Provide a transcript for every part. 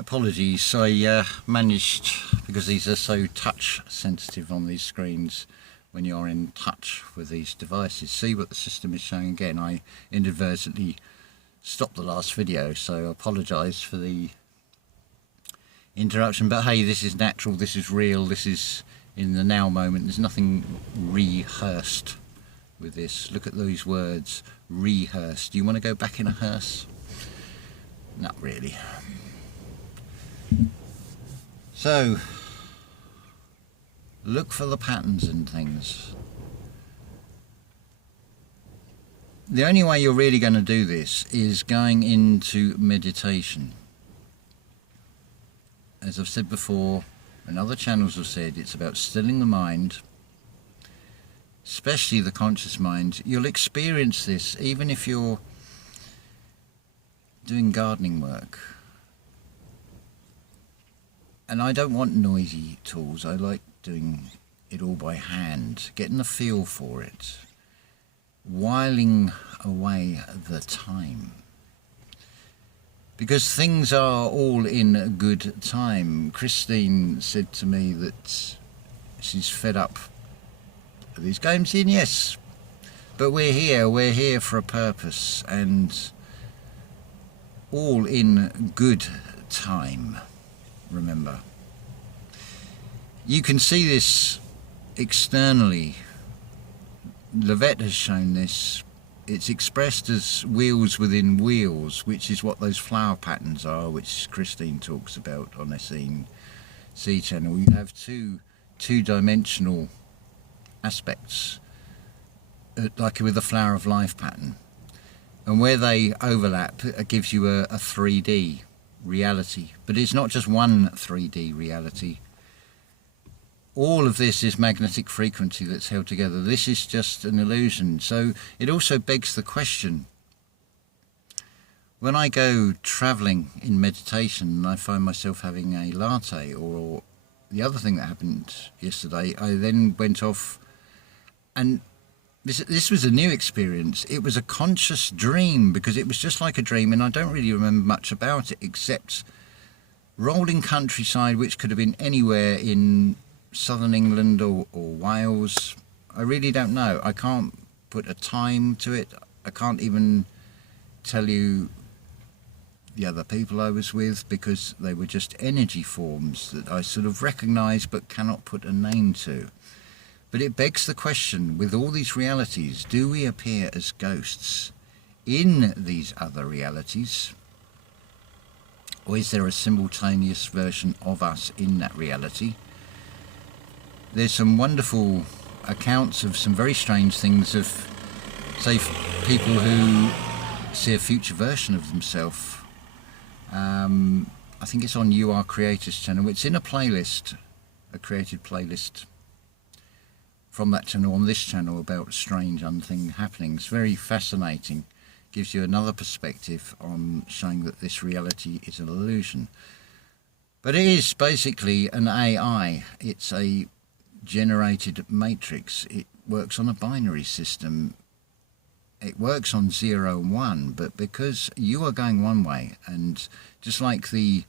Apologies, I managed, because these are so touch sensitive on these screens, when you're in touch with these devices. See what the system is showing again. I inadvertently stopped the last video, so I apologise for the interruption, but hey, this is natural, this is real, this is in the now moment. There's nothing rehearsed with this. Look at those words, rehearsed. Do you want to go back in a hearse? Not really. So, look for the patterns and things. The only way you're really going to do this is going into meditation. As I've said before, and other channels have said, it's about stilling the mind, especially the conscious mind. You'll experience this even if you're doing gardening work. And I don't want noisy tools. I like doing it all by hand, getting a feel for it, whiling away the time. Because things are all in good time. Christine said to me that she's fed up with these games, and yes, but we're here for a purpose, and all in good time. Remember, you can see this externally. Levette has shown this. It's expressed as wheels within wheels, which is what those flower patterns are, which Christine talks about on Essene C channel. You have two-dimensional aspects, like with the flower of life pattern, and where they overlap, it gives you a 3D reality. But it's not just one 3D reality. All of this is magnetic frequency that's held together. This is just an illusion. So it also begs the question, when I go travelling in meditation and I find myself having a latte, or the other thing that happened yesterday, I then went off, and this was a new experience. It was a conscious dream, because it was just like a dream, and I don't really remember much about it except rolling countryside, which could have been anywhere in southern England or Wales. I really don't know. I can't put a time to it. I can't even tell you the other people I was with, because they were just energy forms that I sort of recognise but cannot put a name to. But it begs the question, with all these realities, do we appear as ghosts in these other realities? Or is there a simultaneous version of us in that reality? There's some wonderful accounts of some very strange things of, say, people who see a future version of themselves. I think it's on You Are Creators channel. It's in a playlist, a created playlist from that channel on this channel about strange unseen happenings. Very fascinating. Gives you another perspective on showing that this reality is an illusion. But it is basically an AI. It's a generated matrix. It works on a binary system. It works on 0 and 1, but because you are going one way, and just like the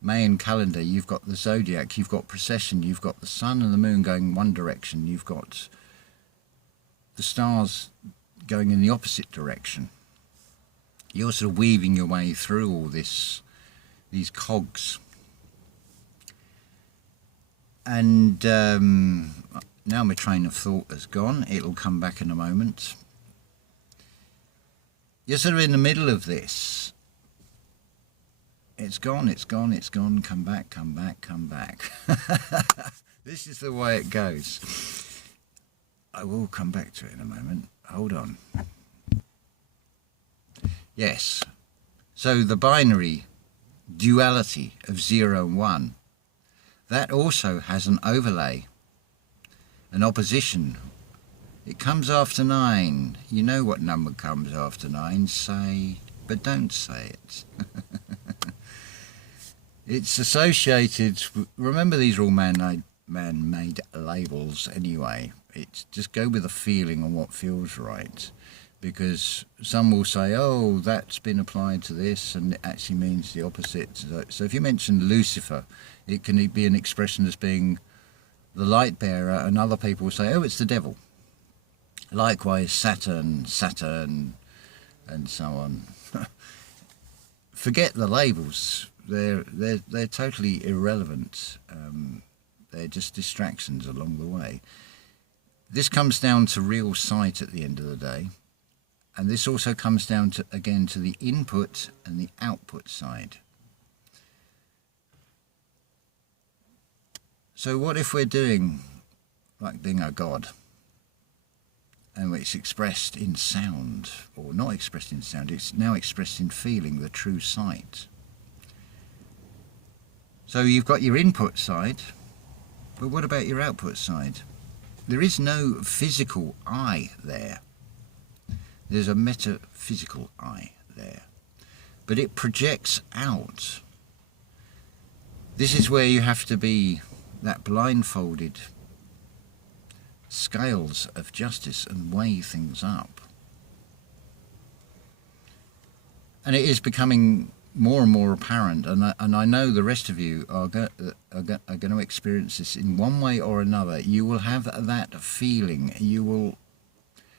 Mayan calendar, you've got the zodiac, you've got precession, you've got the sun and the moon going one direction, you've got the stars going in the opposite direction. You're sort of weaving your way through all this, these cogs. And now my train of thought has gone. It'll come back in a moment. You're sort of in the middle of this. It's gone, it's gone, it's gone. Come back, come back, come back. This is the way it goes. I will come back to it in a moment. Hold on. Yes. So the binary duality of 0 and 1, that also has an overlay, an opposition. It comes after 9. You know what number comes after 9. Say, but don't say it. It's associated, remember these are all man-made labels anyway. It's just go with the feeling on what feels right. because some will say, oh, that's been applied to this, and it actually means the opposite. So if you mention Lucifer, it can be an expression as being the light bearer, and other people will say, oh, it's the devil. Likewise, Saturn, and so on. Forget the labels. They're totally irrelevant. They're just distractions along the way. This comes down to real sight at the end of the day. And this also comes down to, again, to the input and the output side. So what if we're doing like being a god, and it's expressed in sound, or not expressed in sound, it's now expressed in feeling, the true sight. So you've got your input side, but what about your output side? There is no physical I there. There's a metaphysical I there, but it projects out. This is where you have to be that blindfolded scales of justice and weigh things up. And it is becoming more and more apparent, and I know the rest of you are going to experience this in one way or another. You will have that feeling. You will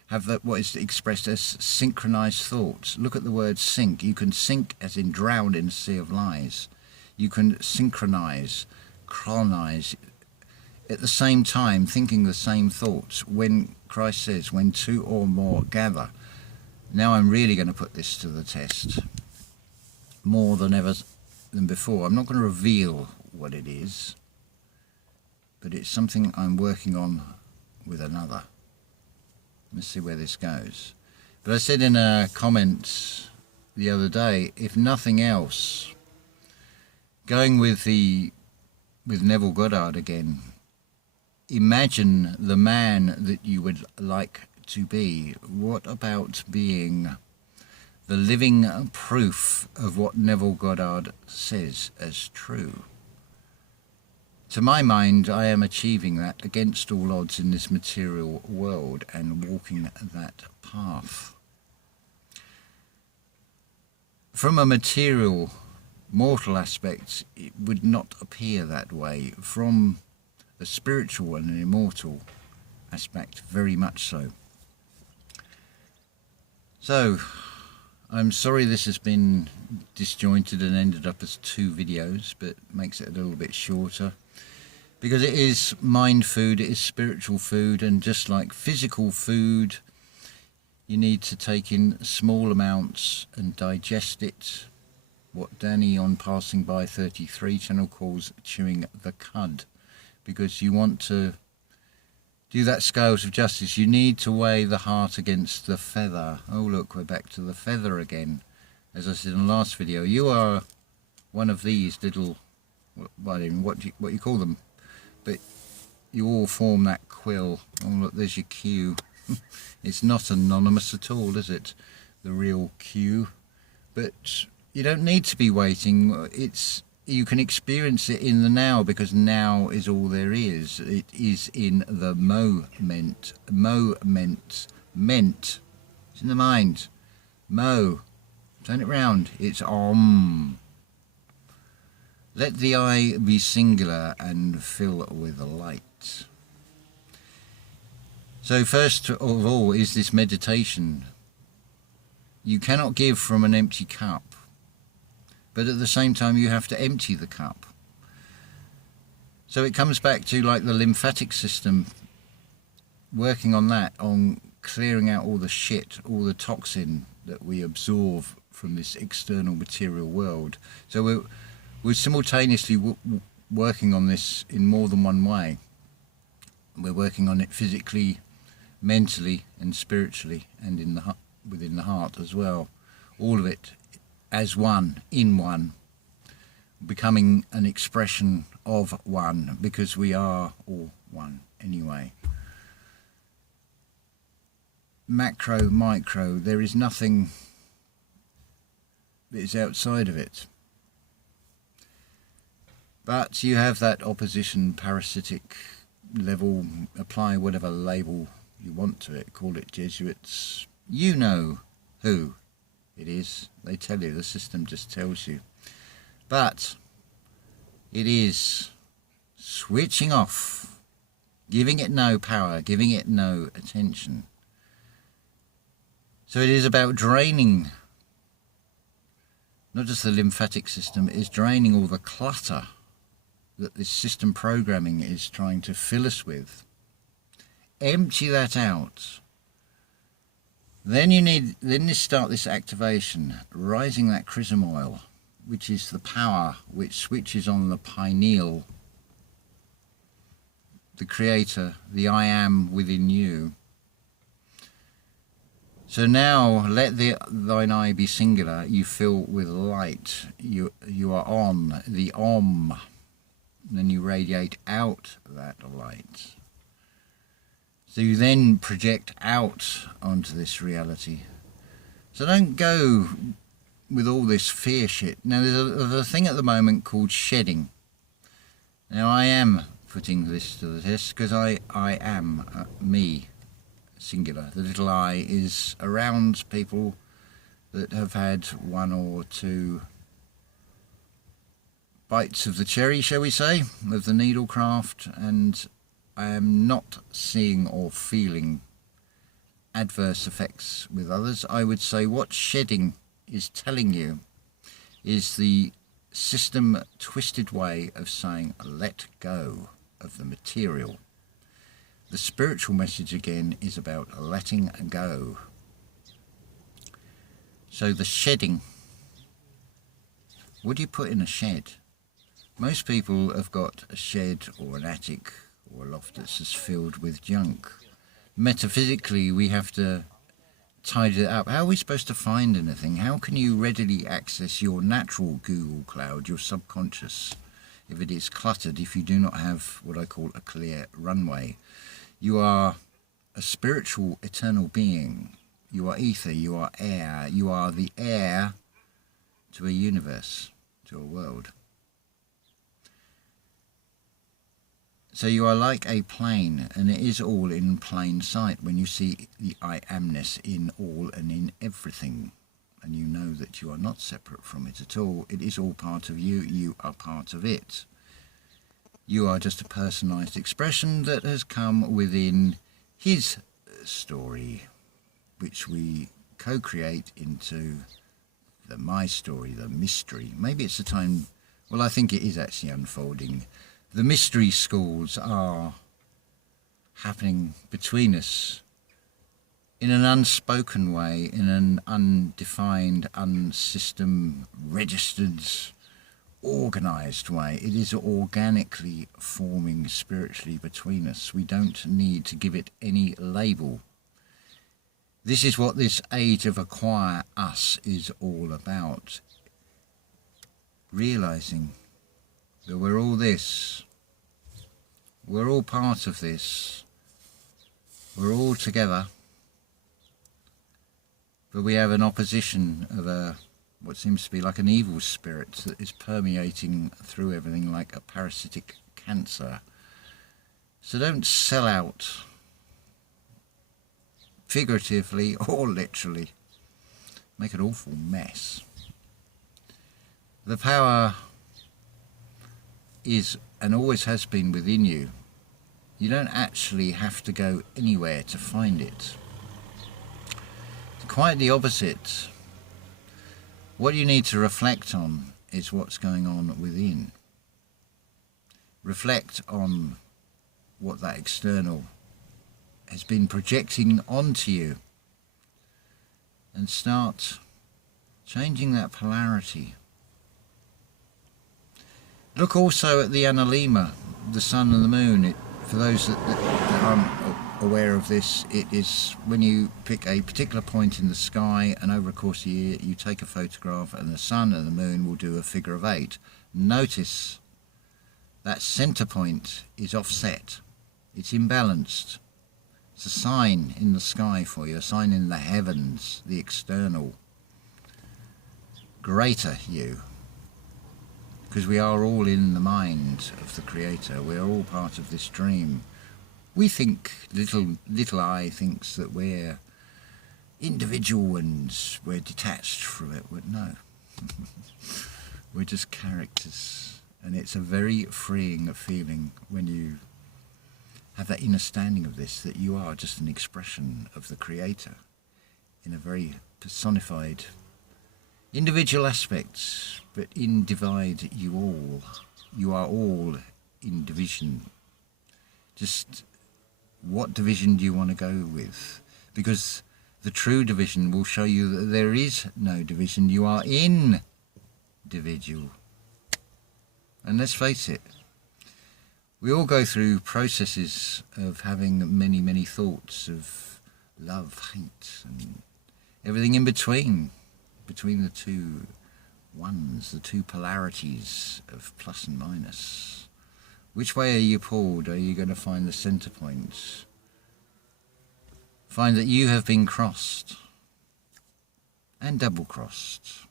have that, what is expressed as synchronized thoughts. Look at the word sync. You can sync as in drown in a sea of lies. You can synchronize, chronologize, at the same time thinking the same thoughts. When Christ says, when two or more gather, now I'm really going to put this to the test more than ever than before. I'm not going to reveal what it is, but it's something I'm working on with another. Let's see where this goes. But I said in a comment the other day, if nothing else, going with Neville Goddard again, imagine the man that you would like to be. What about being the living proof of what Neville Goddard says as true? To my mind, I am achieving that against all odds in this material world and walking that path. From a material, mortal aspect, it would not appear that way. From a spiritual and an immortal aspect, very much so. So, I'm sorry this has been disjointed and ended up as 2 videos, but makes it a little bit shorter. Because it is mind food, it is spiritual food, and just like physical food, you need to take in small amounts and digest it. What Danny on Passing By 33 channel calls chewing the cud. Because you want to do that scales of justice, you need to weigh the heart against the feather. Oh look, we're back to the feather again. As I said in the last video, you are one of these little, what you call them, but you all form that quill. Oh look, there's your Q. It's not anonymous at all, is it? The real Q. But you don't need to be waiting. You can experience it in the now, because now is all there is. It is in the moment. Ment. It's in the mind. Mo. Turn it round. It's om. Let the I be singular and fill with light. So first of all is this meditation. You cannot give from an empty cup. But at the same time you have to empty the cup. So it comes back to like the lymphatic system, working on that, on clearing out all the shit, all the toxin that we absorb from this external material world. So we're simultaneously working on this in more than one way. We're working on it physically, mentally and spiritually, and within the heart as well. All of it as one, in one, becoming an expression of one, because we are all one anyway. Macro, micro, there is nothing that is outside of it. But you have that opposition, parasitic level, apply whatever label you want to it, call it Jesuits, You know who it is. They tell you, the system just tells you. But it is switching off, giving it no power, giving it no attention. So it is about draining, not just the lymphatic system, it is draining all the clutter that this system programming is trying to fill us with. Empty that out. Then you start this activation, rising that chrism oil, which is the power which switches on the pineal, the creator, the I am within you. So now let thine eye be singular, you fill with light, you are on the Om, and then you radiate out that light. So you then project out onto this reality. So don't go with all this fear shit. Now there's a thing at the moment called shedding. Now I am putting this to the test because I am me, singular. The little I is around people that have had one or two bites of the cherry, shall we say, of the needlecraft, and I am not seeing or feeling adverse effects with others. I would say what shedding is telling you is the system twisted way of saying let go of the material. The spiritual message again is about letting go. So the shedding, what do you put in a shed? Most people have got a shed or an attic or a loft that's just filled with junk. Metaphysically, we have to tidy it up. How are we supposed to find anything? How can you readily access your natural Google Cloud, your subconscious, if it is cluttered, if you do not have what I call a clear runway? You are a spiritual, eternal being. You are ether, you are air. You are the air to a universe, to a world. So you are like a plane, and it is all in plain sight when you see the I amness in all and in everything. And you know that you are not separate from it at all. It is all part of you. You are part of it. You are just a personalized expression that has come within his story, which we co-create into the my story, the mystery. Maybe it's a time, well, I think it is actually unfolding. The mystery schools are happening between us in an unspoken way, in an undefined, unsystem registered, organised way. It is organically forming spiritually between us. We don't need to give it any label. This is what this age of acquire us is all about. Realising that we're all this, we're all part of this, we're all together, but we have an opposition of what seems to be like an evil spirit that is permeating through everything like a parasitic cancer. So don't sell out, figuratively or literally. Make an awful mess. The power is and always has been within you. You don't actually have to go anywhere to find it. Quite the opposite. What you need to reflect on is what's going on within. Reflect on what that external has been projecting onto you and start changing that polarity. Look also at the analema, the sun and the moon. For those that aren't aware of this, it is when you pick a particular point in the sky and over a course of the year you take a photograph and the sun and the moon will do a figure of 8. Notice that center point is offset. It's imbalanced. It's a sign in the sky for you, a sign in the heavens, the external, greater you. Because we are all in the mind of the Creator. We are all part of this dream. We think, little I thinks that we're individual and we're detached from it. But no, we're just characters. And it's a very freeing feeling when you have that inner standing of this, that you are just an expression of the Creator in a very personified, individual aspects, but in divide you all. You are all in division. Just what division do you want to go with? Because the true division will show you that there is no division. You are individual. And let's face it, we all go through processes of having many, many thoughts of love, hate, and everything in between the two ones, the two polarities of plus and minus. Which way are you pulled? Are you going to find the center point? Find that you have been crossed and double-crossed,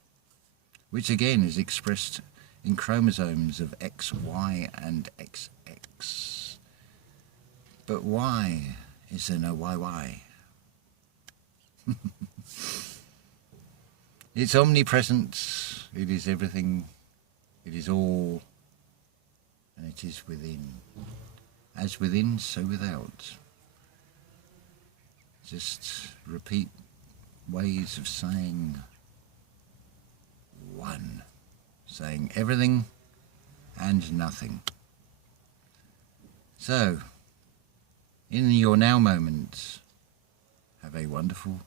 which again is expressed in chromosomes of XY and XX. But why is there no YY? It's omnipresent, it is everything, it is all, and it is within. As within, so without. Just repeat ways of saying one. Saying everything and nothing. So, in your now moment, have a wonderful